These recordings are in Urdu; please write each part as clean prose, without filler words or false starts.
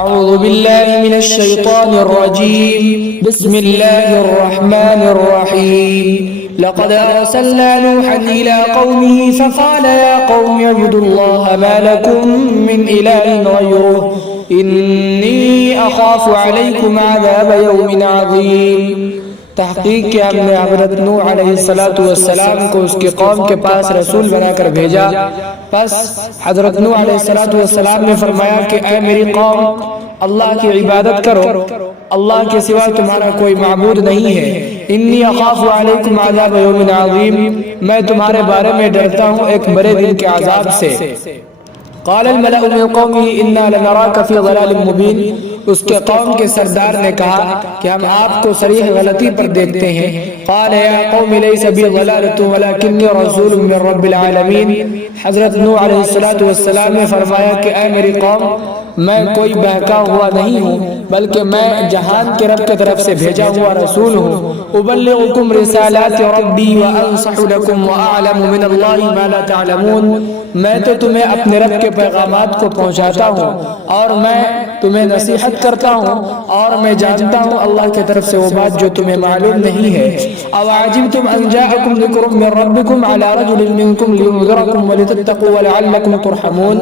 اعوذ باللہ من الشیطان الرجیم بسم اللہ الرحمن الرحیم لقد ارسلنا نوحا الى قومه فقال يا قوم اعبدوا الله ما لكم من اله غيره اني اخاف عليكم عذاب يوم عظيم۔ تحقیق کہ ہم نے حضرت نوح علیہ السلام کو اس کی قوم کے پاس رسول بنا کر بھیجا، پس حضرت نوح علیہ السلام نے فرمایا کہ اے میری قوم، اللہ کی عبادت کرو، اللہ کے سوا تمہارا کوئی معبود نہیں ہے۔ انی اخاف علیکم عذاب یوم عظیم، میں تمہارے بارے میں ڈرتا ہوں ایک بڑے دن کے عذاب سے۔ قال الملأ من قومه انا لنراك في ضلال مبين، اس کے قوم کے سردار نے کہا کہ ہم آپ کو صریح غلطی پر دیکھتے ہیں۔ قال یا قوم لیس بی ضلالۃ ولکنی رسول من رب العالمین، حضرت نوح علیہ السلام نے فرمایا کہ اے میری قوم، میں کوئی بہکا ہوا نہیں ہوں بلکہ میں جہان کے رب کی طرف سے بھیجا ہوا رسول ہوں۔ ابلغکم رسالات ربی وانصح لکم واعلم من اللہ ما لا تعلمون، میں تو تمہیں اپنے رب کے پیغامات کو پہنچاتا ہوں اور میں تمہیں نصیحت کرتا ہوں اور میں جانتا ہوں اللہ کی طرف سے وہ بات جو تمہیں معلوم نہیں ہے۔ او عجبتم ان جاءکم ذکر من ربکم علی رجل منکم لینذرکم ولتتقوا ولعلکم ترحمون،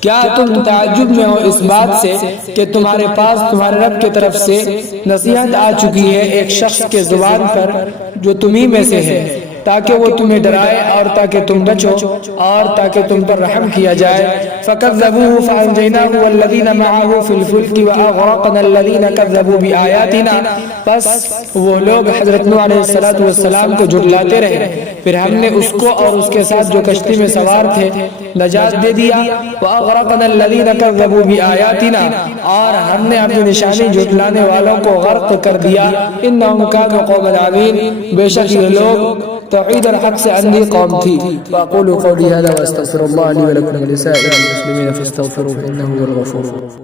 کیا تم تعجب میں ہو اس بات سے کہ تمہارے پاس تمہارے رب کی طرف سے نصیحت آ چکی ہے ایک شخص کے زبان پر جو تمہیں میں سے ہے، تاکہ وہ تمہیں ڈرائے اور تاکہ تم بچو اور تاکہ تم پر رحم کیا جائے۔ فَكَذَّبُوهُ فَأَنْجَيْنَاهُ وَالَّذِينَ مَعَهُ فِي الْفُلْكِ وَأَغْرَقْنَا الَّذِينَ كَذَّبُوا بِآيَاتِنَا، پس وہ لوگ حضرت نوح علیہ السلام کو جھٹلاتے رہے، پھر ہم نے اس کو اور اس کے ساتھ جو کشتی میں سوار تھے نجات دے دیا۔ وَأَغْرَقْنَا الَّذِينَ كَذَّبُوا بِآيَاتِنَا، اور ہم نے اپنی نشانی جھٹلانے والوں کو غرق کر دیا۔ إِنَّهُمْ كَانُوا قَوْمًا عَمِينَ، بے شک یہ لوگ توحید الحق سے اندھی قوم تھی۔ وَأَقُولُ قَوْلِي هَذَا وَأَسْتَغْفِرُ اللَّهَ لِي وَلَكُمْ وَلِسَائِرِ الْمُسْلِمِينَ فَاسْتَغْفِرُوهُ إِنَّهُ هُوَ الْغَفُورُ الرَّحِيمُ۔